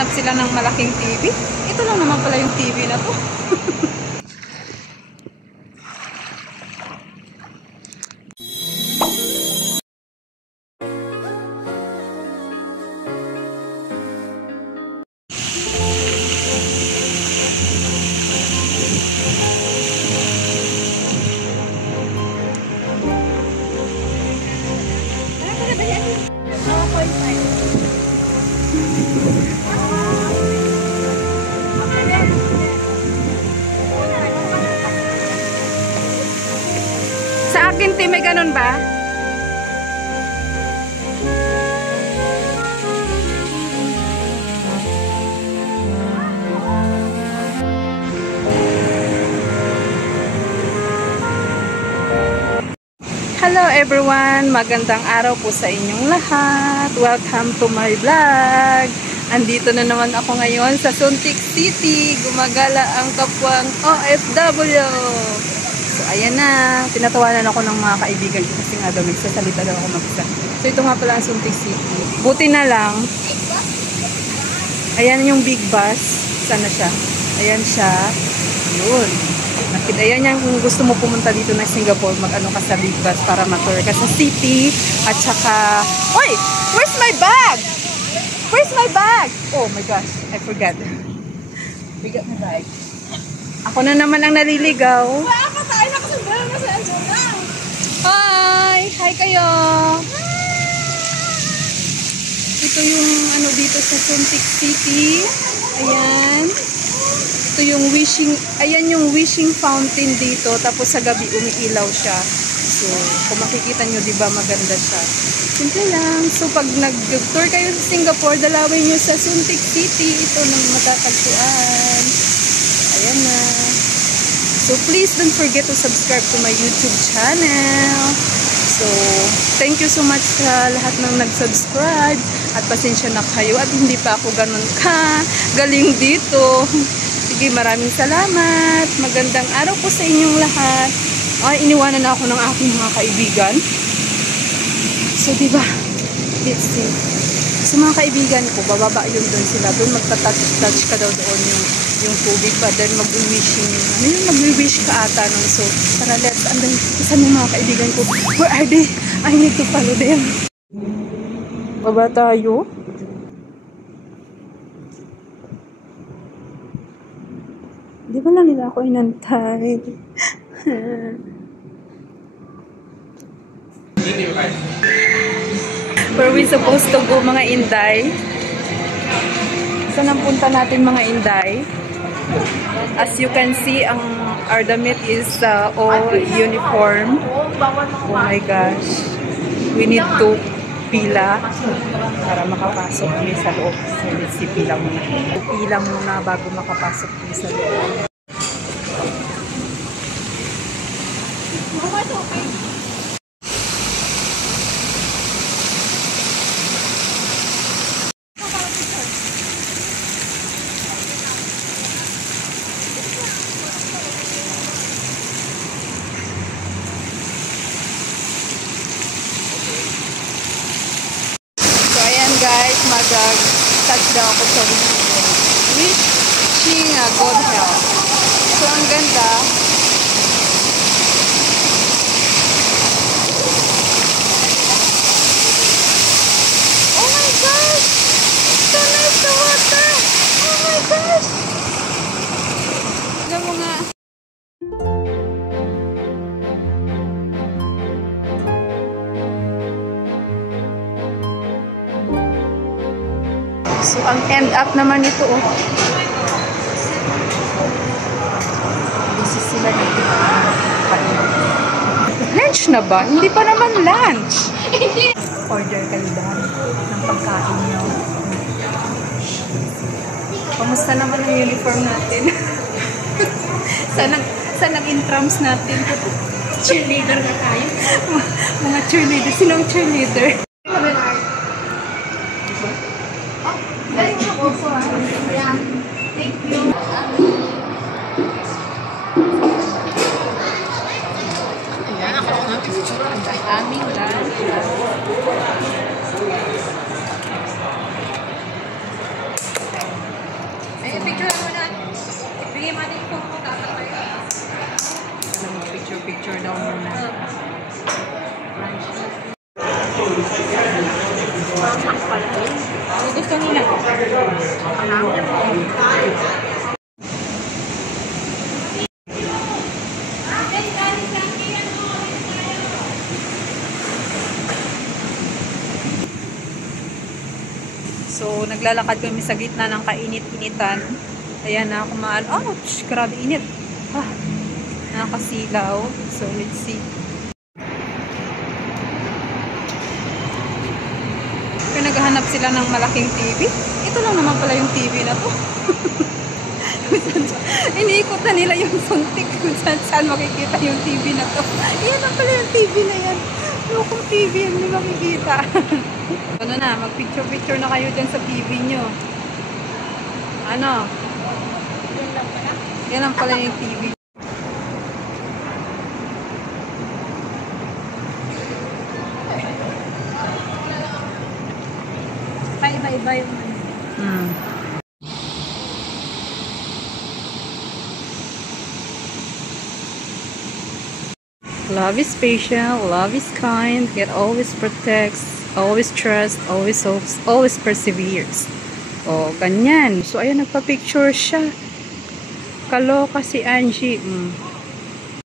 naghahanap sila ng malaking TV. Ito lang naman pala yung TV na to. Sa akin, te, may ganun ba? Hello everyone! Magandang araw po sa inyong lahat. Welcome to my vlog. Andito na naman ako ngayon sa Suntec City. Gumagala ang kapwang OFW. So ayan na. Tinatawanan ako ng mga kaibigan ko kasi nga daw nagsasalita daw ako mag-isa. So ito nga pala ang Suntec City. Buti na lang. Ayan yung big bus. Sana siya? Ayan siya. Yun. Ayan yan kung gusto mo pumunta dito na Singapore, mag-ano ka sa big bus para ma-tour ka sa city at saka... Oy! Where's my bag? Where's my bag? Oh my gosh, I forgot. Forgot my bag. Ako na naman ang naliligaw. Hi! Hi kayo! Ito yung ano dito sa Suntec City. Ayan. Ito yung wishing, ayan yung wishing fountain dito, tapos sa gabi umiilaw siya. So, kung makikita nyo, di ba maganda siya. Simple lang. So, pag nag-tour kayo sa Singapore, dalawin nyo sa Suntec City. Ito nang matatagpuan. Ayan na. So, please don't forget to subscribe to my YouTube channel. So, thank you so much sa lahat ng nag-subscribe. At pasensya na kayo at hindi pa ako ganun galing dito. Sige, maraming salamat. Magandang araw po sa inyong lahat. Ay, iniwanan na ako ng aking mga kaibigan. So, diba? Let's see. Sa mga kaibigan ko, bababa yun doon sila. Doon magta-touch ka daw doon yung tubig pa. Then mag-wishing. Ano yung mag-wish ka ata nun? So, tara, let's. Andan, saan yung mga kaibigan ko? Where are they? I need to follow them. Baba tayo. Di ba lang nila ako inantay? Where we supposed to go, mga Inday? Saan ang punta natin, mga Inday? As you can see, our damit is all uniform. Oh my gosh. We need to pila para makapasok kami sa loob. So, pila muna. Pila muna bago makapasok kami sa loob. Guys, mag-touchdown ako sa wishing good health. So, ang ganda. Oh my gosh! So nice the water! Oh my gosh! Alam mo nga. So, ang end up naman ito, oh. Busy sila dito. Lunch na ba? Hindi pa naman lunch. Order kayo dahil ng pagkain nyo. Kamusta naman ang uniform natin? Saan ang intrams natin? Cheerleader na tayo. Mga cheerleader. Sino ang cheerleader? Thank you. Aming lunch. Alam mo, picture daw muna. Gusto nila. So, naglalakad kami sa gitna ng kainit-initan. Ayan na, kumaan. Ouch! Grabe init. Nakakasilaw. So, let's see. Kaya naghahanap sila ng malaking TV. Ito lang naman pala yung TV na to. Iniikot na nila yung suntik kung saan makikita yung TV na to. Yan lang pala yung TV na yan. Lukong TV, hindi makikita. Ano na, mag-picture-picture na kayo dyan sa TV nyo. Ano? Yan lang pala yung TV. Iba-iba yung Love is patient, love is kind, it always protects, always trusts, always hopes, always perseveres. O, ganyan. So, ayan, nagpa-picture siya. Kaloka si Angie.